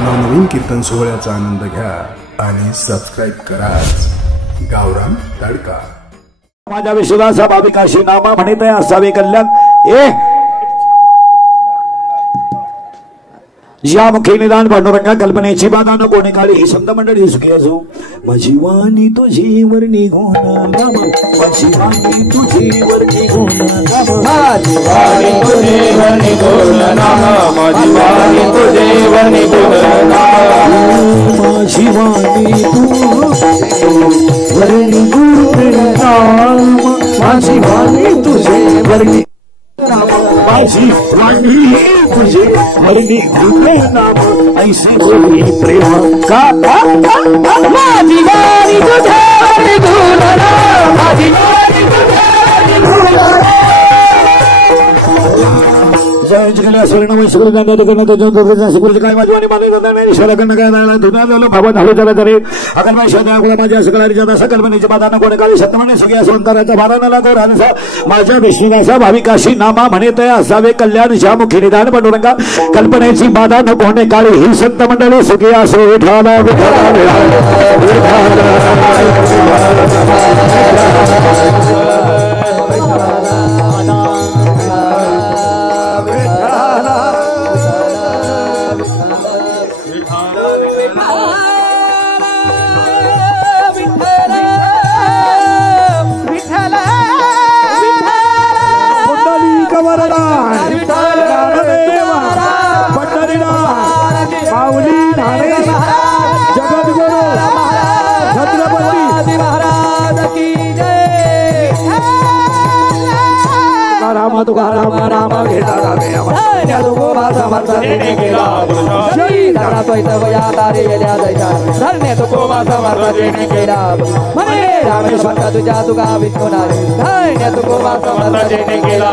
नवनवीन कीर्तन सोहळ्याचा आनंद घ्या आणि सबस्क्राइब करा गावरान तडका। माझ्या विश्वासा भाविकाशी नामा म्हणित असावे कल्याण या मुखी निदान पांडुरंगा कल्पनेची बाधा न कोणी काळी ही संत मंडळी सुखी असो। माझी वाणी तुझी वर निघून नाम माझी वाणी तुझी वर निघून नाम माझी वाणी तुझी वर निघून नाम माझी वाणी तुझी वर निघून नाम माझी वाणी तुझी वर निघून नाम माझी वाणी तुझी वर माझी वाणी तुझे हरणी घुमे नाम ऐसे बोली प्रेम का माझी वाणी तुझे हरणी घुमे नाम माझी वाणी तुझे हरणी घुमे नाम जय जगन्नाथ स्वर्ण शुक्र जाने करने तो जो शुक्र काय माझी माने जाने ईश्वर कर्ण काय ना धुना झालो भावा झालो जरा तरी अगर मैं शोधा गुला माझ्या सकलारी जाता सकल मनीच्या बादाना कोण काळी सत्तमने सगळ्या संताराचा भारानाला तो रानसा माझ्या विष्णुदासा भाविकाशी नामा म्हणित असावे कल्याण ज्या मुखी निदान पांडुरंगा कल्पनेची बाधा न कोणे काळी ही संत मंडळी सुखी असो विठाला राम तुकाराम राम घेता रामे तुकोबा समर्थ देणे गेला जय दारा तो इतवया तारे गेल्या दैता धरणे तुकोबा समर्थ देणे गेला म्हणे रामेश्वर तुझ्या तुका विठोनारे धरणे तुकोबा समर्थ देणे गेला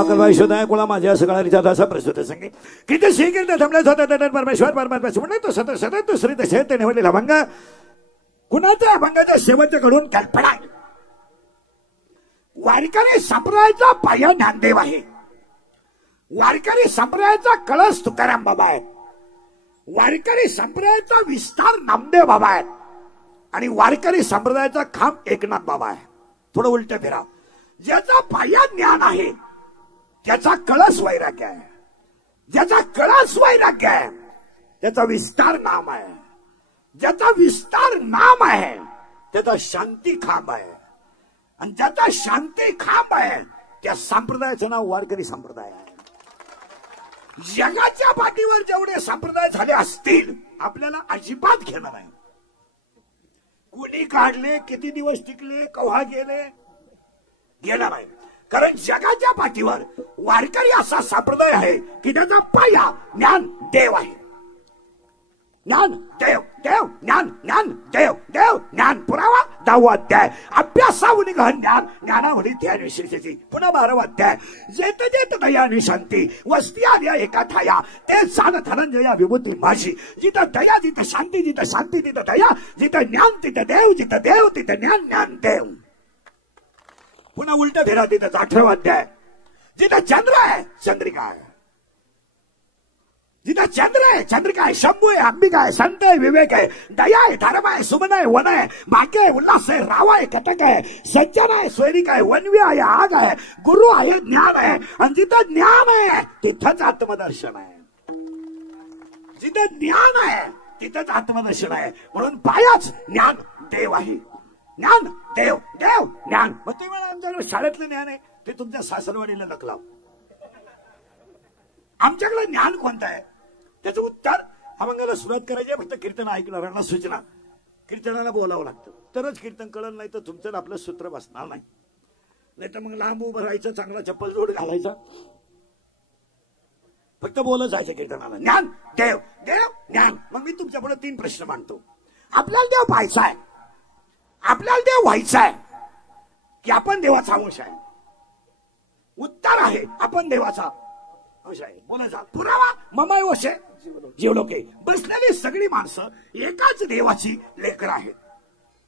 अकरबाई शोधाय कोणा माझ्या सगळ्यांचा असा प्रस्तुत संगे किती शीघ्र थांबले होते परमेश्वर परमात्मा म्हणणे तो सतत सतत दुसरी दशे ते निवडलेला अभंग कुणाच्या अभंगाच्या शेवटच्या कडून कल्पना वारकरी संप्रदायाचा पाया ज्ञानदेव आहे। वारकरी संप्रदायाचा कळस तुकाराम बाबा आहे। वारकरी संप्रदायाचा विस्तार नामदेव बाबा आहे आणि वारकरी संप्रदायाचा खांब एकनाथ बाबा आहे। थोडं उलट फिरा, ज्याचा पाया ज्ञान आहे त्याचा कळस वैराग्य आहे, ज्याचा कळस वैराग्य आहे त्याचा विस्तार नाम आहे, ज्याचा विस्तार नाम आहे त्याचा शांती खांब आहे आणि ज्याचा शांती खांब आहे त्या संप्रदायाचं नाव वारकरी संप्रदाय आहे। जगाच्या पाठीवर जेवढे संप्रदाय झाले असतील आपल्याला अजिबात घेणं नाही। कुणी काढले, किती दिवस टिकले, केव्हा गेले, घेणं नाही। कारण जगाच्या पाठीवर वारकरी असा संप्रदाय आहे की त्याचा पाया ज्ञान देव आहे। ज्ञान देव देव ज्ञान ज्ञान देव देव ज्ञान पुरावा 10वा अध्याय अभ्यासावनी गहन ज्ञान ज्ञानावरी ध्यान विशेषाची पुन्हा 12वा अध्याय जेत जेत दया आणि शांती वस्ती आल्या एका ठाया ते साध धनंजया विभूती माझी जिथं दया जिथं शांती जिथं शांती तिथं दया जिथं ज्ञान तिथं देव जिथं देव तिथं ज्ञान ज्ञान देव। पुन्हा उलट फेरा तिथं 18वा अध्याय जिथं चंद्र आहे चंद्रिका आहे, जिथं चंद्र आहे चंद्रिका आहे, शंभू आहे अंबिका आहे, संत आहे विवेक आहे, दया आहे धर्म आहे, सुमन आहे वन आहे, भाग्य आहे उल्हास आहे, राव आहे कटक आहे, सज्जन आहे स्वैरिक आहे, वनवी आहे आग आहे, गुरु आहे ज्ञान आहे आणि जिथं ज्ञान आहे तिथंच आत्मदर्शन आहे। जिथं ज्ञान आहे तिथंच आत्मदर्शन आहे म्हणून पायाच ज्ञान देव आहे। ज्ञान देव देव ज्ञान। मग तुम्ही आमच्याकडे शाळेतलं ज्ञान आहे ते तुमच्या सासरवाडीला लकलाव। आमच्याकडे ज्ञान कोणतं आहे त्याचं उत्तर अभंगाला सुरुवात करायची आहे। फक्त कीर्तन ऐकणाऱ्यांना सूचना, कीर्तनाला बोलावं लागतं तरच कीर्तन कळलं, नाही तर तुमचं आपलं सूत्र बसणार नाही। नाही तर मग लांब उभं राहायचं, चांगला चप्पल जोड घालायचा, फक्त बोलत जायचं कीर्तनाला। ज्ञान देव देव ज्ञान। मग मी तुमच्या पुढे 3 प्रश्न मांडतो। आपल्याला देव पाहायचा आहे, आपल्याला देव व्हायचा आहे की आपण देवाचा अंश आहे? उत्तर आहे आपण देवाचा अंश आहे। बोलायचा पुरावा ममाय वशे जीवलोके बसलेली सगळी माणसं एकाच देवाची लेकरं आहेत।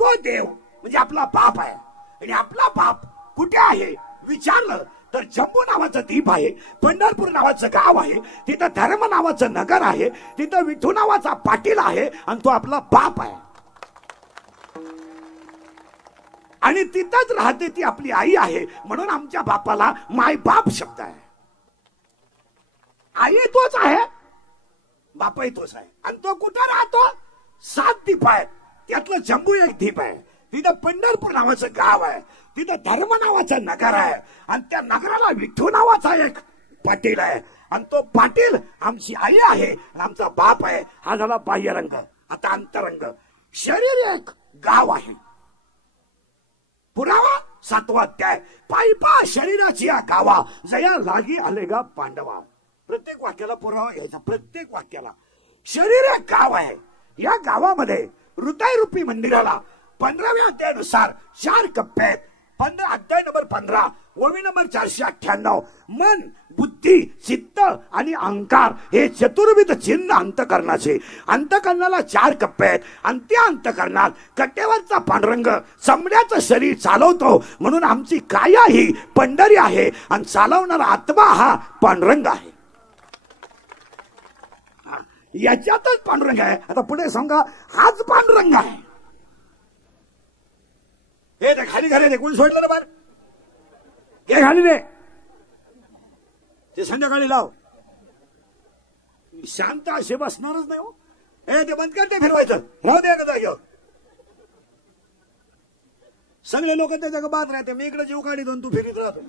तो देव म्हणजे आपला बाप आहे आणि आपला बाप कुठे आहे विचारलं तर जम्मू नावाचं द्वीप आहे, पंढरपूर नावाचं गाव आहे, तिथं धर्म नावाचं नगर आहे, तिथं विठू नावाचा पाटील आहे आणि तो आपला बाप आहे. आणि तिथंच राहते ती आपली आई आहे, म्हणून आमच्या बापाला माय बाप शब्द आहे. आई तोच आहे, बापही तोच आहे. आणि तो कुठं राहतो? 7 द्वीप आहेत, त्यातलं जम्बू एक द्वीप आहे. तिथं पंढरपूर नावाचं गाव आहे, तिथं धर्म नावाचं नगर आहे, आणि त्या नगराला विठू नावाचा एक पाटील आहे. आणि तो पाटील आमची आई आहे आणि आमचा बाप आहे. हा झाला बाह्यरंग. आता अंतरंग. शरीर एक गाव आहे. पुरावा 7वा अध्याय. पायपा शरीराची या गावा जया लागी आलेगा पांडवा. प्रत्येक वाक्याला पुरावा घ्यायचा. प्रत्येक वाक्याला. शरीर एक गाव आहे. या गावामध्ये हृदय रूपी मंदिराला 15व्या अध्यायानुसार 4 कप्पे आहेत. अध्याय नंबर 15 ओवी नंबर 498. मन, बुद्धी, चित्त आणि अहंकार हे चतुर्विध चिन्ह अंतकरणाचे. अंतकरणाला 4 कप्पे आहेत. आणि त्या अंतकरणात कट्टेवरचा पांडुरंग चमड्याचं शरीर चालवतो, म्हणून आमची काया ही पंढरी आहे आणि चालवणारा आत्मा हा पांडुरंग आहे. याच्यातच पांडुरंग आहे. आता पुढे सांगा, हाच पांडुरंग आहे. हे ते खाली घाले, कोणी सोडलं ना बाहेर? हे खाली दे, ते संध्याकाळी लाव. शांत असे बसणारच नाही हो. हे ते बंद करते फिरवायचं, राहू दे का जागेवर. सगळे लोक त्याच्या बाद राहते. मी इकडे जीव काढी दोन, तू फिरीत राहतो.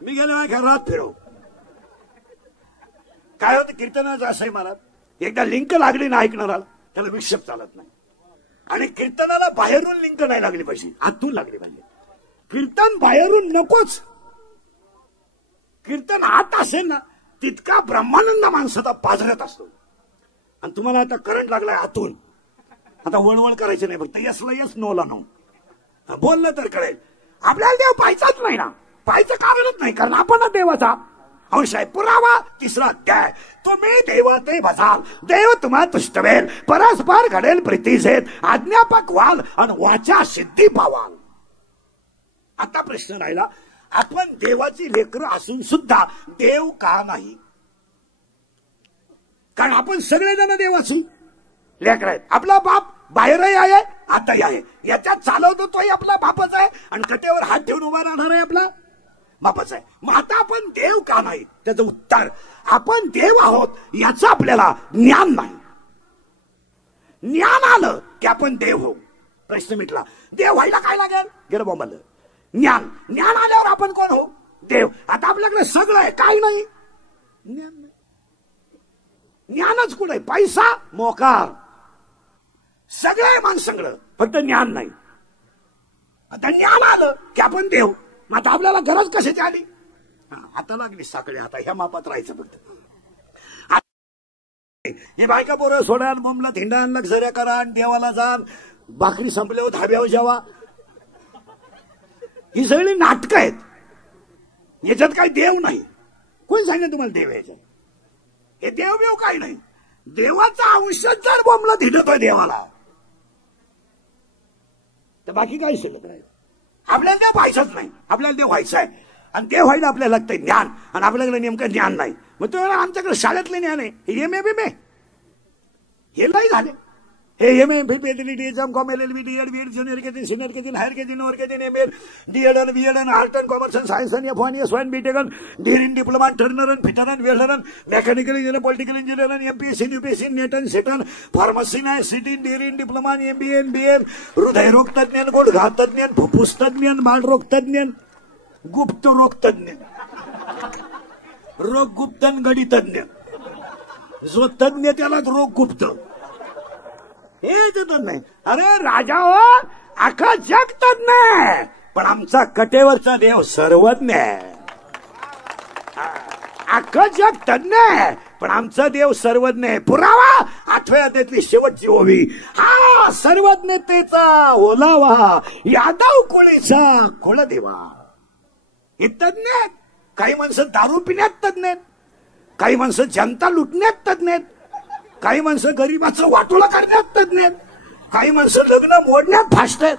मी गेलो रात फिरव. काय होतं कीर्तनाचं असंही मला एकदा लिंक लागली ना ऐकणाराला, त्याला विक्षेप चालत नाही. आणि कीर्तनाला बाहेरून लिंक नाही लागली पाहिजे, आतून लागली पाहिजे. कीर्तन बाहेरून नकोच. कीर्तन आत असेल ना, तितका ब्रह्मानंद माणसाचा पाझरत असतो. आणि तुम्हाला आता करंट लागलाय आतून. आता वळवळ करायची नाही, फक्त यसला यस, नोला नो. बोललं तर कळेल. आपल्याला देव पाहायचाच नाही ना, पाहायचं कारणच नाही, कारण आपण देवाचा अंश आहे. पुरावा 3रा अध्याय. तुम्ही देव ते भजाल, देव तुम्हा तुष्टवेल, परस्पर घडेल प्रीतीसेत, आज्ञापक व्हाल आणि वाचा सिद्धी पावाल. आता प्रश्न राहिला, आपण देवाची लेकरं असून सुद्धा देव का नाही? कारण आपण सगळेजण देव असून लेकर आहेत. आपला बाप बाहेरही आहे, आताही आहे. याच्यात चालवतो तोही आपला बापच आहे, आणि कटेवर हात ठेवून उभा राहणार आहे आपला बापच आहे. मग आता आपण देव का नाही? त्याचं उत्तर, आपण देव आहोत याचं आपल्याला ज्ञान नाही. ज्ञान आलं की आपण देव होऊ. प्रश्न मिटला. देव व्हायला काय लागेल? गेलं बोंबल. ज्ञान. ज्ञान आल्यावर आपण कोण होऊ? देव. आता आपल्याकडे सगळं आहे, काही नाही, ज्ञान नाही. ज्ञानच कुठे? पैसा, मोकार, सगळं आहे माणसांकडं, फक्त ज्ञान नाही. आता ज्ञान आलं की आपण देव. मग आता आपल्याला गरज कशाची आली? आता लागली साखळी. आता ह्या मापात राहायचं फक्त. हे बायका पोरं सोडा, ममला थिंडा, लक्झऱ्या करा, देवाला जा, भाकरी संपल्यावर धाब्यावर जेवा. ही सगळी नाटकं आहेत. याच्यात काही देव नाही. कोण सांगितलं तुम्हाला देव याच्यात? हे देव बिव काही नाही. देवाचा अंश जर बोंबला धिडतोय देवाला, तर बाकी काही शिल्लक नाही. आपल्याला देव व्हायचंच नाही. आपल्याला देव व्हायचं आहे, आणि देव व्हायला आपल्याला लागतंय ज्ञान, आणि आपल्याकडे नेमकं ज्ञान नाही. मग तुम्हाला आमच्याकडे शाळेतले ज्ञान आहे. हे एम ए बी मे हे नाही झाले. हे M A B PhD exam com LLB DED B Ed junior KG senior KG higher KG lower KG MA DED आणि BEd आणि आर्ट अँड कॉमर्स आणि सायन्स आणि F1 S1 BTech डीर इन डिप्लोमा टर्नर आणि फिटर आणि welder mechanical engineer political engineer आणि MPSC UPSC NET आणि सेटन फार्मसी नाही सिटी डीर इन डिप्लोमा आणि MBA BM हृदयरोग तज्ञ गुडघा तज्ञ फुफ्फुस तज्ञ बालरोग तज्ञ गुप्त रोग तज्ञ रोग गुप्त गडी तज्ञ जो तज्ञ त्याला रोग गुप्त हे नाही. अरे राजा हो, अख्खा जग तज्ञ आहे, पण आमचा कटेवरचा देव सर्वज्ञ आहे. अख्खं जग तज्ञ आहे, पण आमचा देव सर्वज्ञ आहे. पुरावा 8व्या अध्यायातली शेवटची ओवी. हा सर्वज्ञतेचा ओलावा यादव कुळीचा कुळदेवा. हे तज्ञ आहेत. काही माणसं दारू पिण्यात तज्ञ आहेत, काही माणसं जनता लुटण्यात तज्ञ आहेत, काही माणसं गरीबाचं वाटोळा करण्यात तज्ञ आहेत, काही माणसं लग्न मोडण्यात फास्ट आहेत,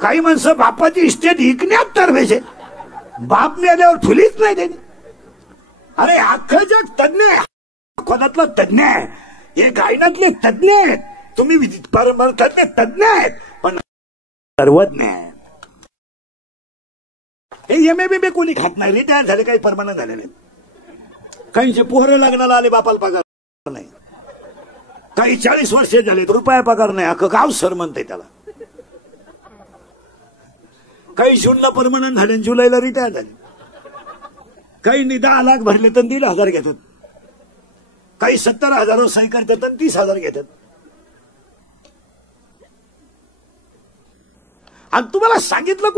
काही माणसं बापाची इस्टेट विकण्यात तरबेज आहेत. बाप मेल्यावर ठुलीच नाही त्याने. अरे अख्खं जग तज्ञ आहे, खोदातला तज्ञ आहे, हे गायनातले तज्ञ आहेत, तुम्ही तज्ञ आहेत, पण सर्वज्ञ आहेत. हे MA कोणी खात नाही, रिटायर झाले, काही परमानंट झाले नाही. काहींचे पोहरे लग्नाला आले, बापाला पगार नाही. काही 40 वर्ष झाले, रुपया पगार नाही, अख्खं गाव सर म्हणते त्याला. काही जूनला परमनंट झाले, जुलैला रिटायर झाले. काही 10 लाख भरले तर 1,500 घेतात, काही 70,000 सही करतात आणि 30,000 घेतात. आणि तुम्हाला सांगितलं